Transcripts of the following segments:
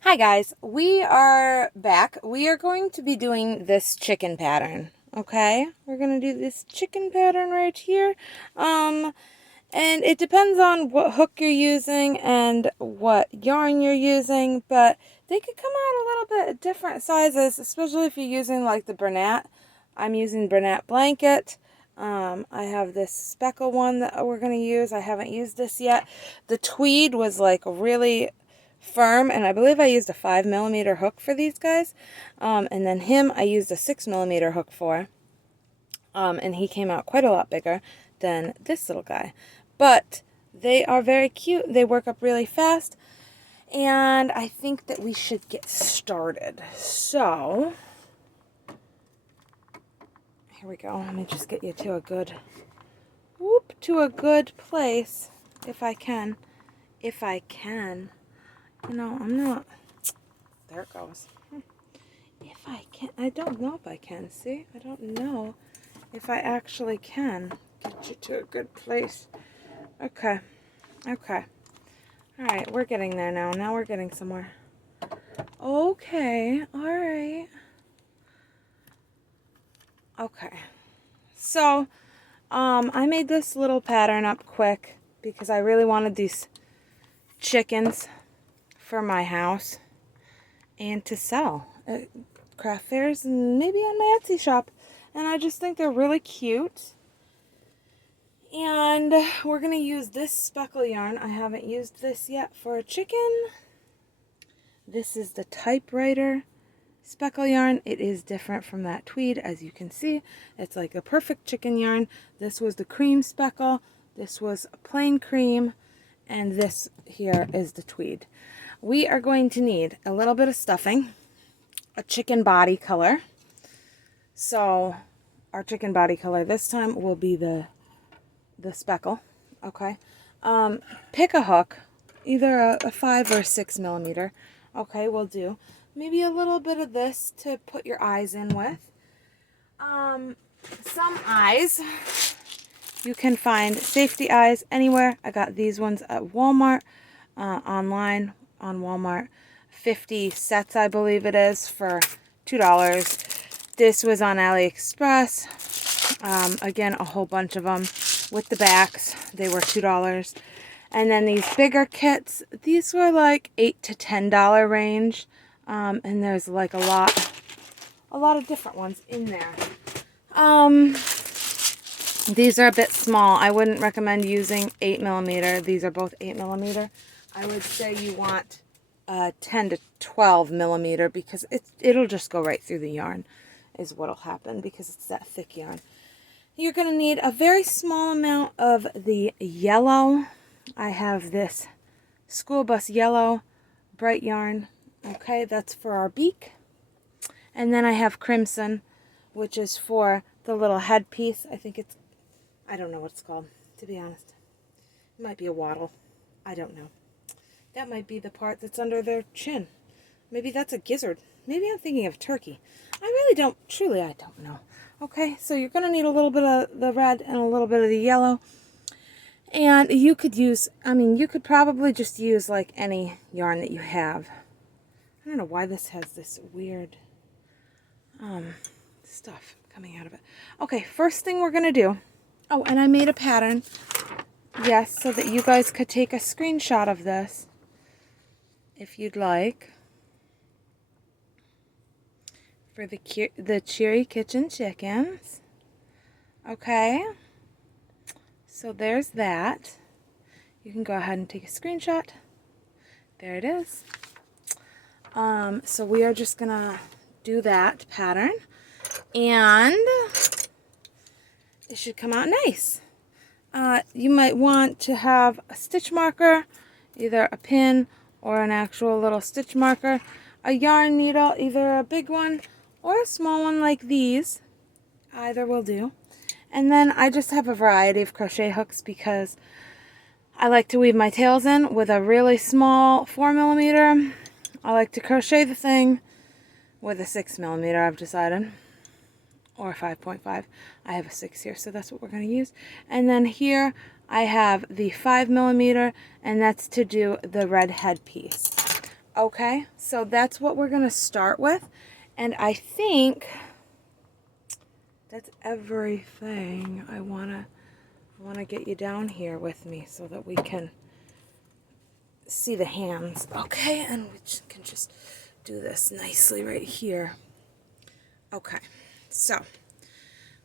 Hi guys, we are back. We are going to be doing this chicken pattern. Okay, we're gonna do this chicken pattern right here. And it depends on what hook you're using and what yarn you're using, but they could come out a little bit different sizes, especially if you're using like the Bernat. I'm using Bernat blanket. I have this speckle one that we're gonna use. I haven't used this yet. The tweed was like really firm, and I believe I used a 5mm hook for these guys. And then him I used a 6mm hook for. And he came out quite a lot bigger than this little guy. But they are very cute. They work up really fast. And I think that we should get started. So, here we go. Let me just get you to a good, to a good place. If I can. If I can. You know, I'm not. There it goes. If I can. I don't know if I can. See? I don't know if I actually can get you to a good place. Okay. Okay. Alright, we're getting there now. Now we're getting somewhere. Okay. Alright. Okay. So, I made this little pattern up quick because I really wanted these chickens for my house and to sell at craft fairs and maybe on my Etsy shop. And I just think they're really cute. And we're going to use this speckle yarn. I haven't used this yet for a chicken. This is the typewriter speckle yarn. It is different from that tweed, as you can see. It's like a perfect chicken yarn. This was the cream speckle. This was plain cream. And this here is the tweed. We are going to need a little bit of stuffing, a chicken body color. So our chicken body color this time will be the speckle. Okay. Pick a hook, either a 5 or 6mm. Okay, will do. Maybe a little bit of this to put your eyes in with. Some eyes. You can find safety eyes anywhere. I got these ones at Walmart, online on Walmart. 50 sets, I believe it is, for $2. This was on AliExpress. Again, a whole bunch of them with the backs. They were $2. And then these bigger kits, these were like $8 to $10 range. And there's like a lot of different ones in there. These are a bit small. I wouldn't recommend using 8mm. These are both 8mm. I would say you want 10 to 12mm because it'll just go right through the yarn is what'll happen because it's that thick yarn. You're going to need a very small amount of the yellow. I have this school bus yellow bright yarn. Okay, that's for our beak. And then I have crimson, which is for the little headpiece. I don't know what it's called, to be honest. It might be a wattle. I don't know. That might be the part that's under their chin. Maybe that's a gizzard. Maybe I'm thinking of turkey. I don't know. Okay, so you're going to need a little bit of the red and a little bit of the yellow. And you could use, you could probably just use like any yarn that you have. I don't know why this has this weird stuff coming out of it. Okay, first thing we're going to do. Oh, and I made a pattern. Yes, so that you guys could take a screenshot of this if you'd like. For the Cheery Kitchen chickens. Okay. So there's that. You can go ahead and take a screenshot. There it is. So we are just going to do that pattern. And it should come out nice. You might want to have a stitch marker, either a pin or an actual little stitch marker, a yarn needle, either a big one or a small one like these. Either will do. And then I just have a variety of crochet hooks because I like to weave my tails in with a really small 4mm. I like to crochet the thing with a 6mm, I've decided. Or 5.5. I have a 6 here, so that's what we're going to use. And then here I have the 5mm, and that's to do the red headpiece. Okay, so that's what we're going to start with. And I think that's everything. I want to get you down here with me so that we can see the hands. Okay, and we can just do this nicely right here. Okay, so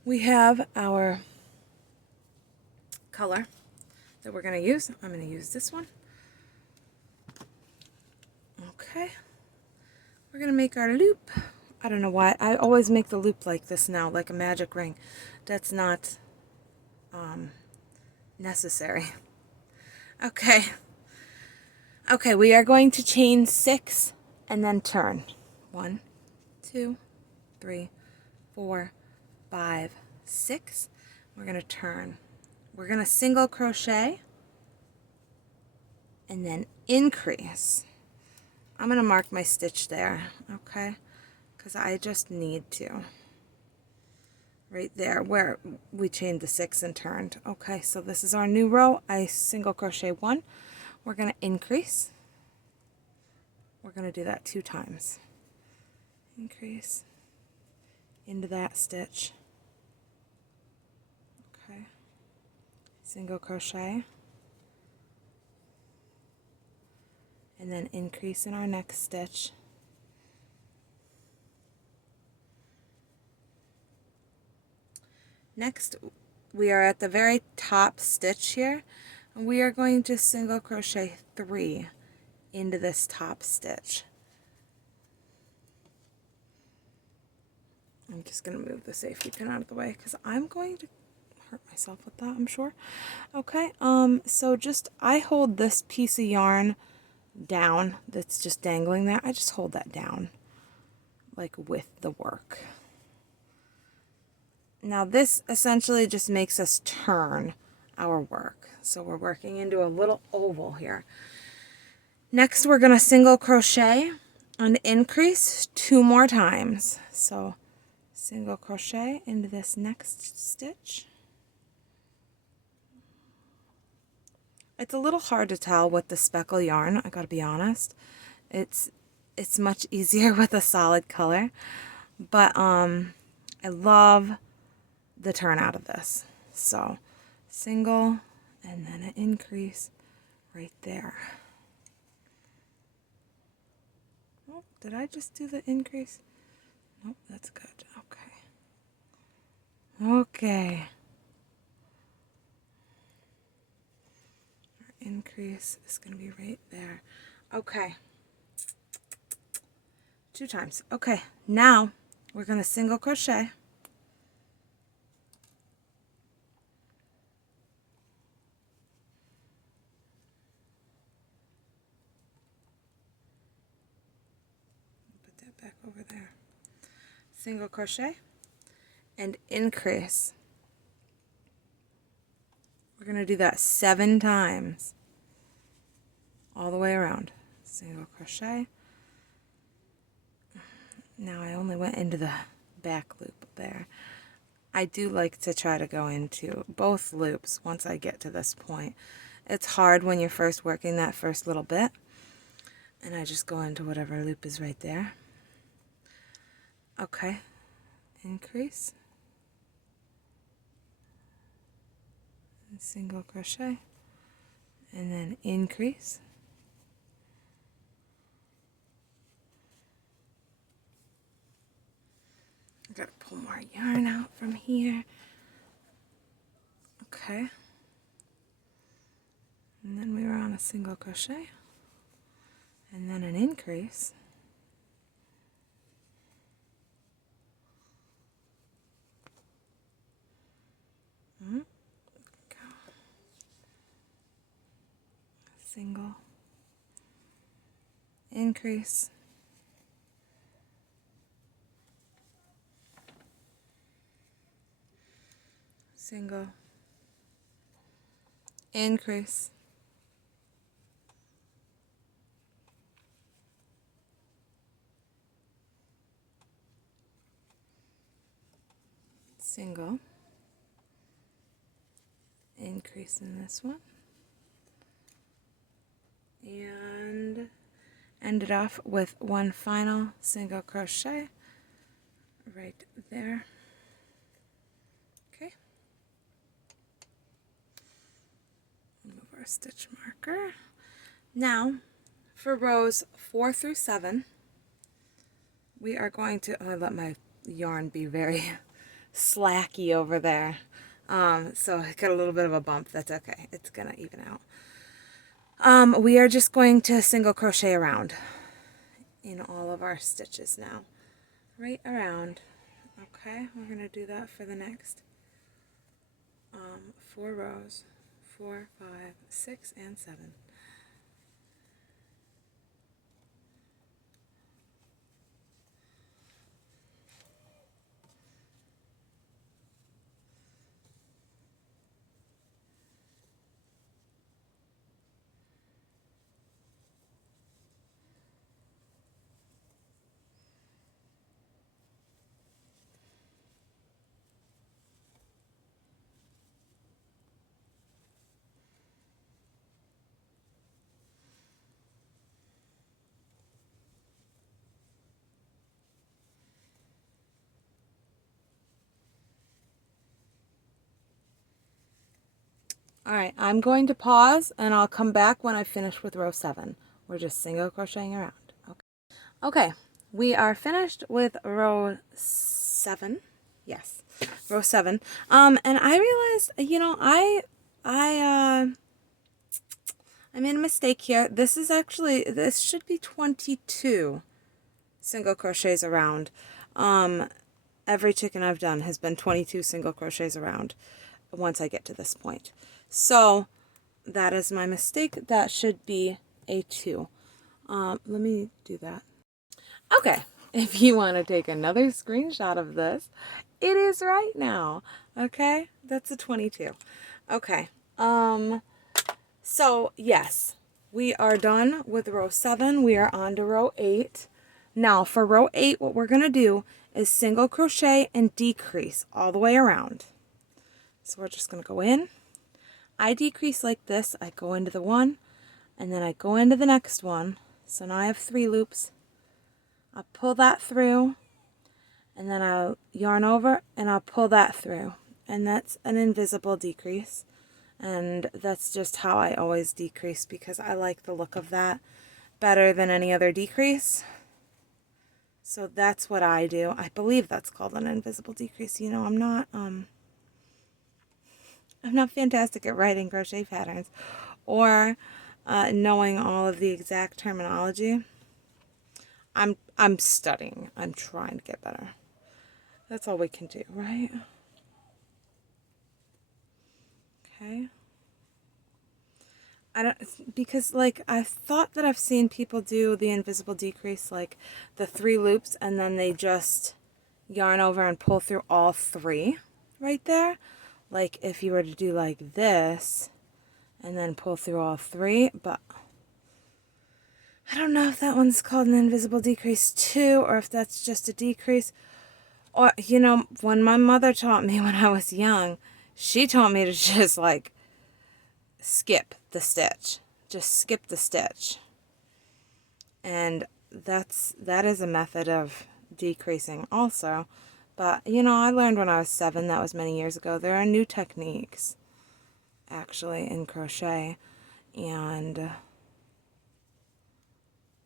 we have our color that we're going to use. I'm going to use this one. Okay, we're going to make our loop. I don't know why. I always make the loop like this now, like a magic ring. That's not necessary. Okay. Okay, we are going to chain 6 and then turn. 1, 2, 3, 4, 5, 6. We're going to turn. We're going to single crochet and then increase. I'm going to mark my stitch there, okay? Because I just need to. Right there where we chained the 6 and turned. Okay, so this is our new row. I single crochet 1. We're going to increase. We're going to do that 2 times. Increase into that stitch. Okay. Single crochet. And then increase in our next stitch. Next, we are at the very top stitch here, and we are going to single crochet 3 into this top stitch. I'm just going to move the safety pin out of the way because I'm going to hurt myself with that, I'm sure. Okay, so I hold this piece of yarn down that's just dangling there. I just hold that down like with the work. Now this essentially just makes us turn our work. So we're working into a little oval here. Next we're going to single crochet and increase 2 more times. So single crochet into this next stitch. It's a little hard to tell with the speckle yarn, I gotta be honest. It's much easier with a solid color. But I love the turnout of this. So single and then an increase right there. Oh, did I just do the increase? Nope, that's good. Okay. Okay. Our increase is going to be right there. Okay. 2 times. Okay, now we're going to single crochet. Put that back over there. Single crochet and increase. We're going to do that 7 times all the way around. Single crochet. Now I only went into the back loop there. I do like to try to go into both loops once I get to this point. It's hard when you're first working that first little bit, and I just go into whatever loop is right there. Okay, increase, and single crochet, and then increase. I gotta pull more yarn out from here. Okay. And then we were on a single crochet. And then an increase. Go. Single. Increase. Single, increase, single, increase in this one, and end it off with one final single crochet right there. Okay. Move our stitch marker. Now, for rows 4 through 7, we are going to, oh, I let my yarn be very slacky over there. So I got a little bit of a bump. That's okay. It's going to even out. We are just going to single crochet around in all of our stitches now. Right around. Okay, we're going to do that for the next 4 rows. 4, 5, 6, and 7. Alright, I'm going to pause and I'll come back when I finish with row 7. We're just single crocheting around. Okay, we are finished with row 7. Yes, row 7. And I realized, you know, I made a mistake here. This should be 22 single crochets around. Every chicken I've done has been 22 single crochets around once I get to this point. So that is my mistake. That should be a 2. Let me do that. Okay, if you want to take another screenshot of this, it is right now. Okay, that's a 22. Okay, so yes, we are done with row 7. We are on to row 8. Now for row 8, what we're going to do is single crochet and decrease all the way around. So we're just going to go in. I decrease like this. I go into the one, and then I go into the next one. So now I have 3 loops. I'll pull that through, and then I'll yarn over, and I'll pull that through. And that's an invisible decrease. And that's just how I always decrease because I like the look of that better than any other decrease. So that's what I do. I believe that's called an invisible decrease. You know, I'm not fantastic at writing crochet patterns or knowing all of the exact terminology. I'm studying. I'm trying to get better. That's all we can do, right? Okay. Because like I thought that I've seen people do the invisible decrease, like the 3 loops, and then they just yarn over and pull through all 3 right there. Like if you were to do like this and then pull through all 3, but I don't know if that one's called an invisible decrease too, or if that's just a decrease. Or, you know, when my mother taught me when I was young, she taught me to just like skip the stitch. Just skip the stitch. And that is a method of decreasing also. But, you know, I learned when I was 7, that was many years ago. There are new techniques, actually, in crochet. And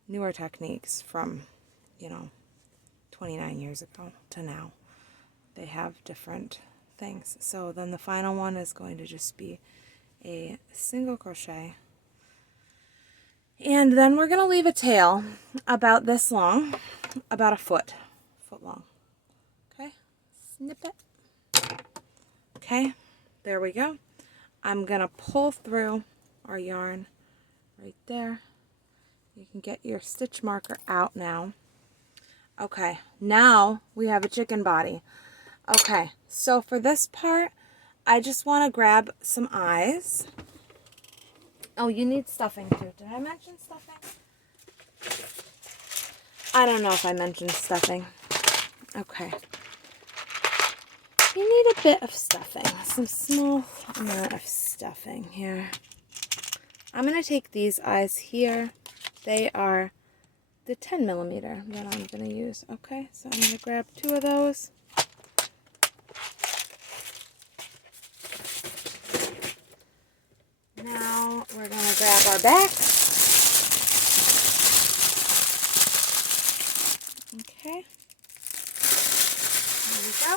newer techniques from, you know, 29 years ago to now. They have different things. So then the final one is going to just be a single crochet. And then we're going to leave a tail about this long, about a foot long. Okay, snip it. Okay, there we go. I'm going to pull through our yarn right there. You can get your stitch marker out now. Okay, now we have a chicken body. Okay, so for this part, I just want to grab some eyes. Oh, you need stuffing too. Did I mention stuffing? I don't know if I mentioned stuffing. Okay. You need a bit of stuffing. Some small amount of stuffing here. I'm going to take these eyes here. They are the 10 millimeter that I'm going to use. Okay, so I'm going to grab 2 of those. Now we're going to grab our back. Okay, there we go.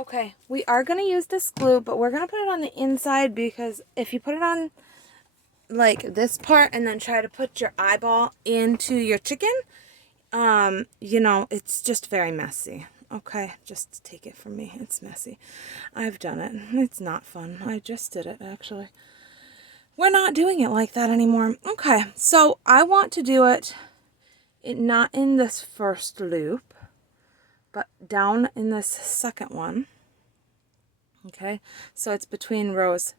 Okay, we are going to use this glue, but we're going to put it on the inside because if you put it on like this part and then try to put your eyeball into your chicken, you know, it's just very messy. Okay, just take it from me. It's messy. I've done it. It's not fun. I just did it, actually. We're not doing it like that anymore. Okay, so I want to do it not in this first loop, but down in this second one. Okay, so it's between rows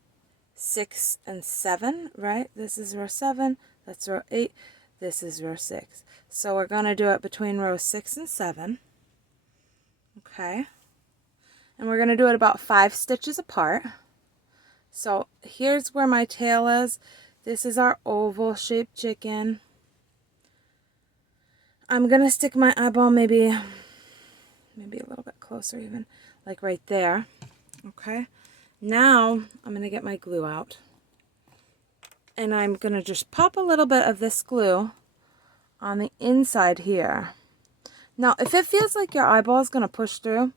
6 and 7, right? This is row 7, that's row 8, this is row 6. So we're going to do it between rows 6 and 7. Okay, and we're going to do it about 5 stitches apart. So here's where my tail is. This is our oval shaped chicken. I'm going to stick my eyeball maybe a little bit closer even, like right there. Okay, now I'm going to get my glue out. And I'm going to just pop a little bit of this glue on the inside here. Now, if it feels like your eyeball is going to push through,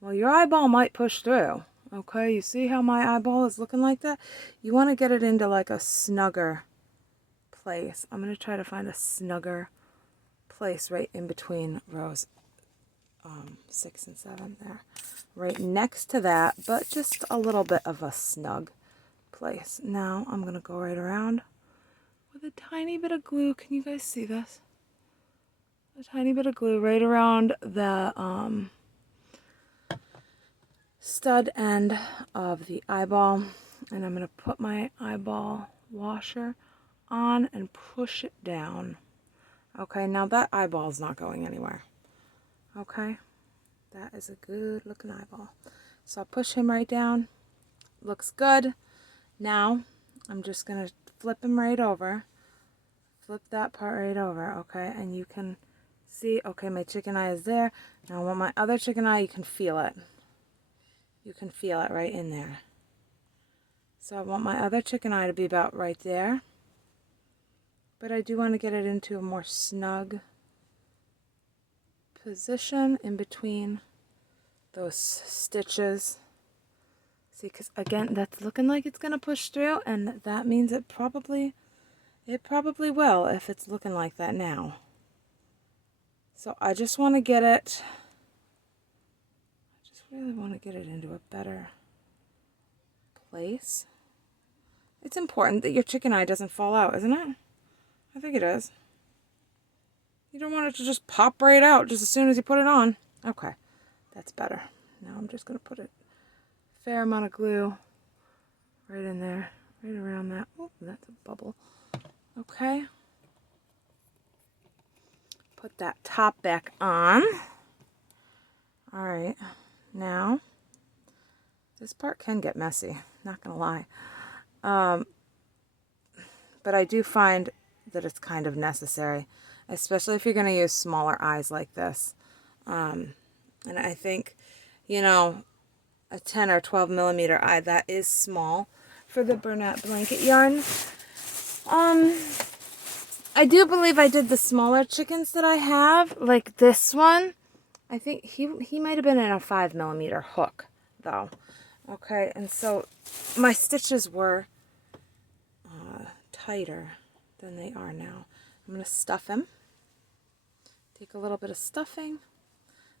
well, your eyeball might push through. Okay, you see how my eyeball is looking like that? You want to get it into like a snugger place. I'm going to try to find a snugger place right in between rows 6 and 7 there. Right next to that, but just a little bit of a snug place. Now I'm going to go right around with a tiny bit of glue. Can you guys see this? A tiny bit of glue right around the stud end of the eyeball, and I'm going to put my eyeball washer on and push it down. Okay, now that eyeball is not going anywhere. Okay, that is a good looking eyeball. So I'll push him right down. Looks good. Now I'm just going to flip him right over. Flip that part right over, okay, and you can see, okay, my chicken eye is there. Now I want my other chicken eye. You can feel it. You can feel it right in there. So I want my other chicken eye to be about right there. But I do want to get it into a more snug position in between those stitches. See, because again, that's looking like it's going to push through, and that means it probably will if it's looking like that now. So I just want to get it, I just really want to get it into a better place. It's important that your chicken eye doesn't fall out, isn't it? I think it is. You don't want it to just pop right out just as soon as you put it on. Okay, that's better. Now I'm just going to put a fair amount of glue right in there, right around that. Oh, that's a bubble. Okay. Put that top back on. All right, now this part can get messy, not gonna lie. But I do find that it's kind of necessary, especially if you're gonna use smaller eyes like this. And I think, you know, a 10 or 12 millimeter eye, that is small for the Bernat blanket yarn. I do believe I did the smaller chickens that I have, like this one. I think he might have been in a 5 millimeter hook, though. Okay, and so my stitches were tighter than they are now. I'm going to stuff him. Take a little bit of stuffing.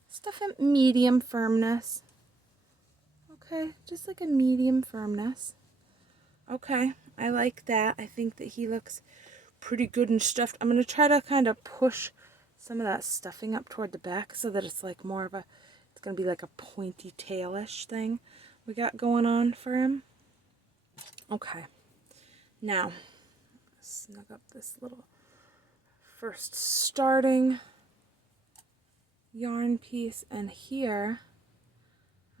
Stuff him medium firmness. Okay, just like a medium firmness. Okay, I like that. I think that he looks pretty good and stuffed. I'm going to try to kind of push some of that stuffing up toward the back so that it's like more of a, it's going to be like a pointy tailish thing we got going on for him. Okay, now snug up this little first starting yarn piece, and here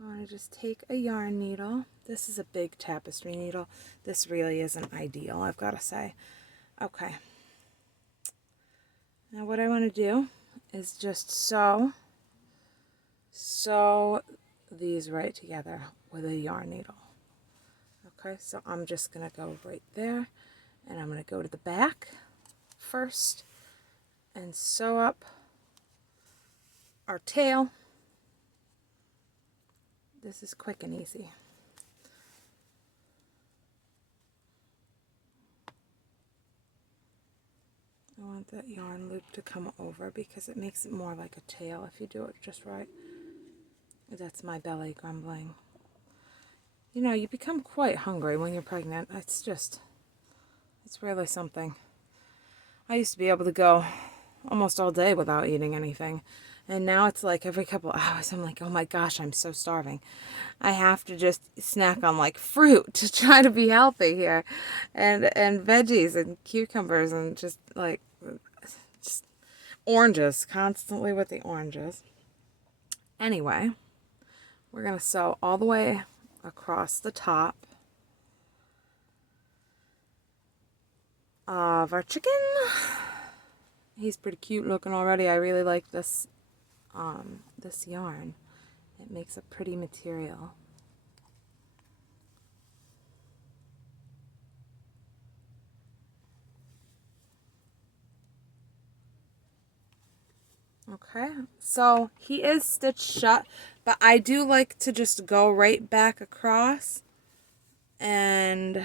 I want to just take a yarn needle. This is a big tapestry needle. This really isn't ideal, I've got to say. Okay. Now what I want to do is just sew these right together with a yarn needle. Okay, so I'm just going to go right there, and I'm going to go to the back first and sew up our tail. This is quick and easy. I want that yarn loop to come over because it makes it more like a tail if you do it just right. That's my belly grumbling. You know, you become quite hungry when you're pregnant. It's really something. I used to be able to go almost all day without eating anything. And now it's like every couple hours I'm like, oh my gosh, I'm so starving. I have to just snack on like fruit to try to be healthy here. And veggies and cucumbers and just oranges, constantly with the oranges. Anyway, we're going to sew all the way across the top of our chicken. He's pretty cute looking already. I really like this this yarn. It makes a pretty material. Okay, so he is stitched shut, but I do like to just go right back across, and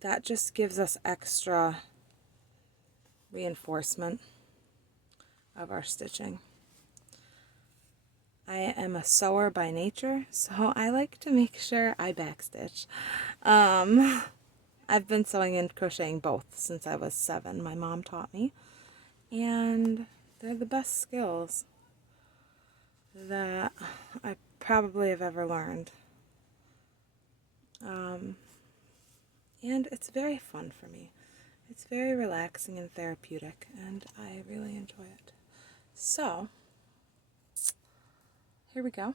that just gives us extra reinforcement of our stitching. I am a sewer by nature, so I like to make sure I backstitch. I've been sewing and crocheting both since I was 7. My mom taught me, and they're the best skills that I probably have ever learned. And it's very fun for me. It's very relaxing and therapeutic, and I really enjoy it. So, here we go.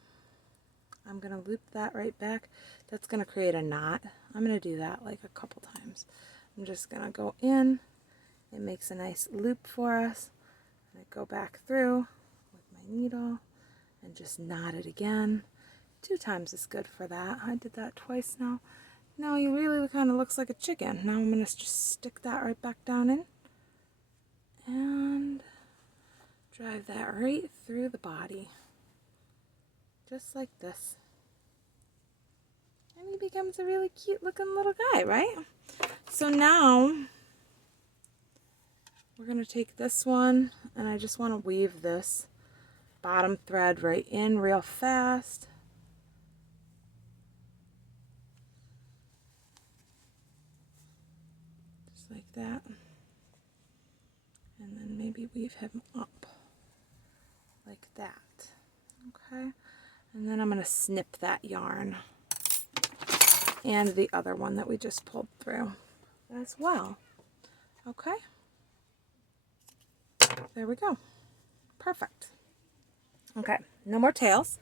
I'm going to loop that right back. That's going to create a knot. I'm going to do that like a couple times. I'm just going to go in. It makes a nice loop for us. I go back through with my needle and just knot it again. 2 times is good for that. I did that twice now. Now he really kind of looks like a chicken. Now I'm going to just stick that right back down in and drive that right through the body. Just like this. And he becomes a really cute looking little guy, right? So now we're going to take this one, and I just want to weave this bottom thread right in real fast. Just like that. And then maybe weave him up like that. Okay. And then I'm going to snip that yarn and the other one that we just pulled through as well. Okay. There we go. Perfect. Okay, no more tails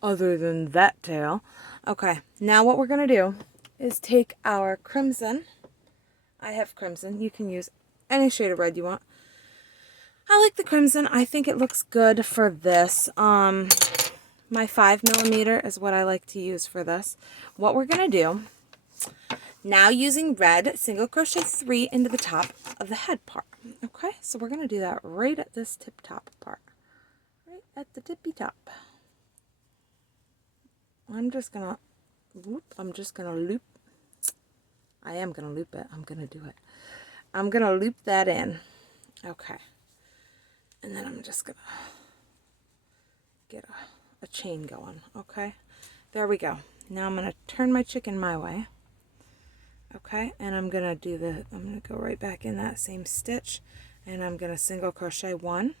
other than that tail. Okay, now what we're going to do is take our crimson. I have crimson. You can use any shade of red you want. I like the crimson. I think it looks good for this. My 5mm is what I like to use for this. What we're going to do, now using red, single crochet 3 into the top of the head part. Okay, so we're going to do that right at this tip top part. Right at the tippy top. I'm just going to loop. I am going to loop it. I'm going to do it. I'm going to loop that in. Okay. And then I'm just going to get a chain going. Okay. There we go. Now I'm going to turn my chicken my way. Okay. And I'm going to I'm going to go right back in that same stitch. And I'm going to single crochet 1.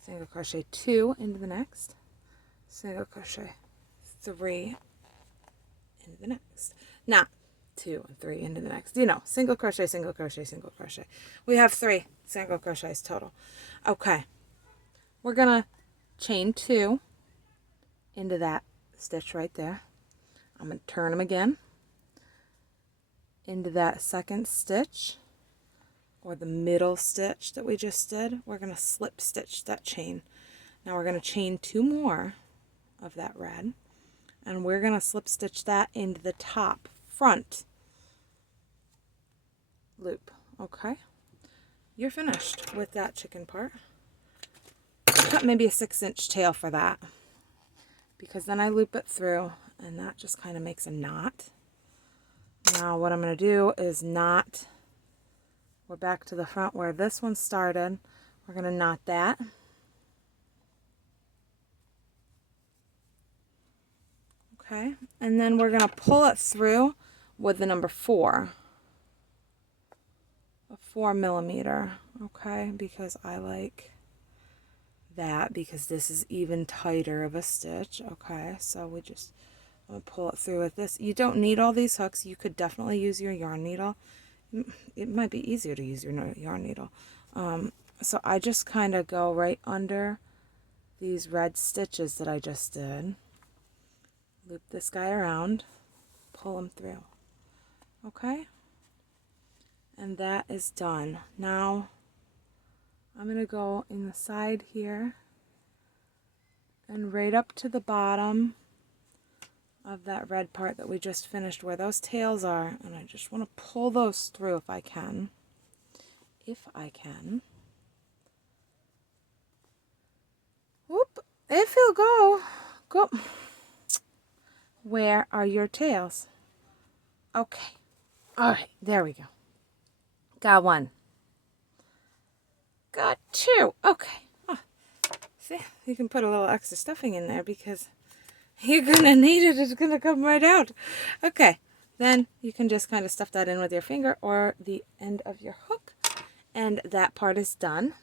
Single crochet 2 into the next. Single crochet 3 into the next. Not 2 and 3 into the next. You know, single crochet, single crochet, single crochet. We have 3 single crochets total. Okay. We're going to chain 2 into that stitch right there. I'm going to turn them again. into that second stitch, or the middle stitch that we just did. We're going to slip stitch that chain. Now we're going to chain 2 more of that red, and we're going to slip stitch that into the top front loop. Okay, you're finished with that chicken part. Cut maybe a 6-inch tail for that, because then I loop it through and that just kind of makes a knot. Now what I'm going to do is knot, we're back to the front where this one started. We're going to knot that. Okay, and then we're going to pull it through with the number 4. A 4 millimeter, okay, because I like that, because this is even tighter of a stitch. Okay, so we just, I'm going to pull it through with this. You don't need all these hooks. You could definitely use your yarn needle. It might be easier to use your yarn needle. So I just kind of go right under these red stitches that I just did. Loop this guy around, pull him through. Okay, and that is done. Now I'm going to go in the side here and right up to the bottom of that red part that we just finished, where those tails are, and I just want to pull those through if I can. If I can. Whoop, if you'll go. Go. Where are your tails? Okay. All right, there we go. Got 1. Got 2. Okay. Oh, see, you can put a little extra stuffing in there because you're going to need it. It's going to come right out. Okay. Then you can just kind of stuff that in with your finger or the end of your hook. And that part is done.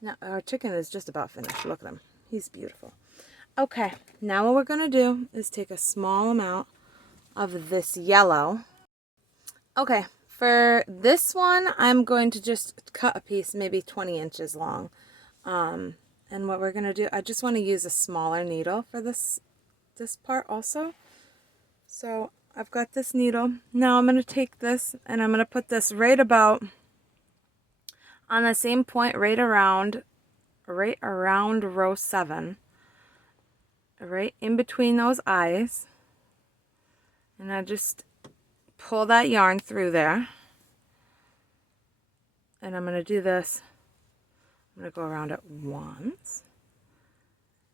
Now, our chicken is just about finished. Look at him. He's beautiful. Okay. Now what we're going to do is take a small amount of this yellow. Okay. For this one, I'm going to just cut a piece, maybe 20 inches long. And what we're going to do, I just want to use a smaller needle for this part also. So I've got this needle. Now I'm going to take this and I'm going to put this right about on the same point, right around row 7. Right in between those eyes. And I just pull that yarn through there, and I'm going to do this. I'm going to go around it once,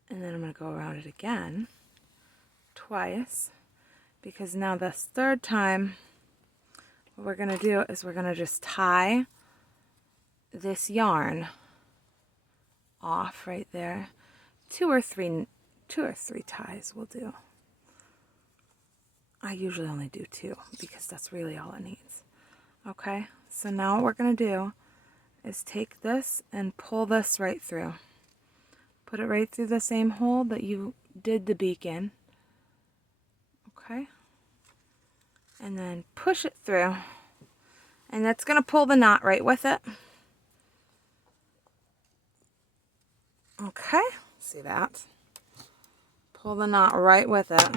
and then I'm going to go around it again twice, because now this third time what we're going to do is we're going to just tie this yarn off right there. 2 or 3 ties will do. I usually only do 2 because that's really all it needs. Okay, so now what we're going to do is take this and pull this right through. Put it right through the same hole that you did the beak in. Okay, and then push it through. And that's going to pull the knot right with it. Okay, see that? Pull the knot right with it.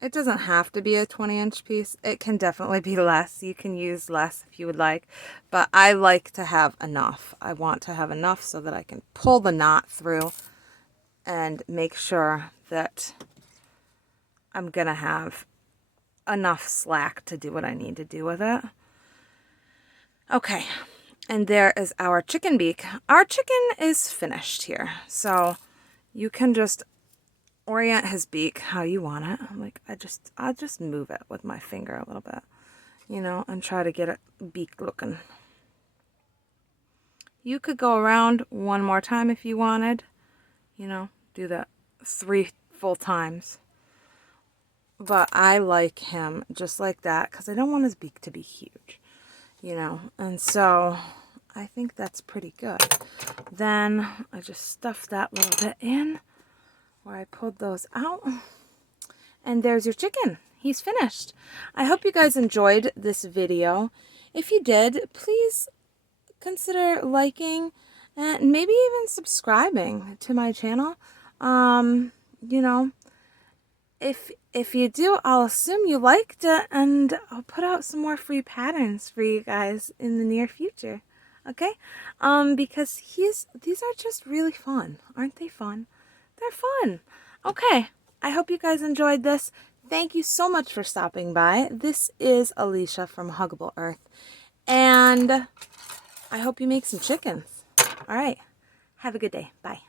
It doesn't have to be a 20-inch piece. It can definitely be less. You can use less if you would like, but I like to have enough. I want to have enough so that I can pull the knot through and make sure that I'm gonna have enough slack to do what I need to do with it. Okay, and there is our chicken beak. Our chicken is finished here, so you can just orient his beak how you want it. Like I'll just move it with my finger a little bit, you know, and try to get it beak looking. You could go around one more time if you wanted, you know, do that 3 full times. But I like him just like that because I don't want his beak to be huge, you know, and so I think that's pretty good. Then I just stuff that little bit in where I pulled those out, and there's your chicken. He's finished. I hope you guys enjoyed this video. If you did, please consider liking and maybe even subscribing to my channel. You know, if you do, I'll assume you liked it, and I'll put out some more free patterns for you guys in the near future. Okay? Because these are just really fun. Aren't they fun? They're fun. Okay. I hope you guys enjoyed this. Thank you so much for stopping by. This is Alicia from Huggable Earth, and I hope you make some chickens. All right. Have a good day. Bye.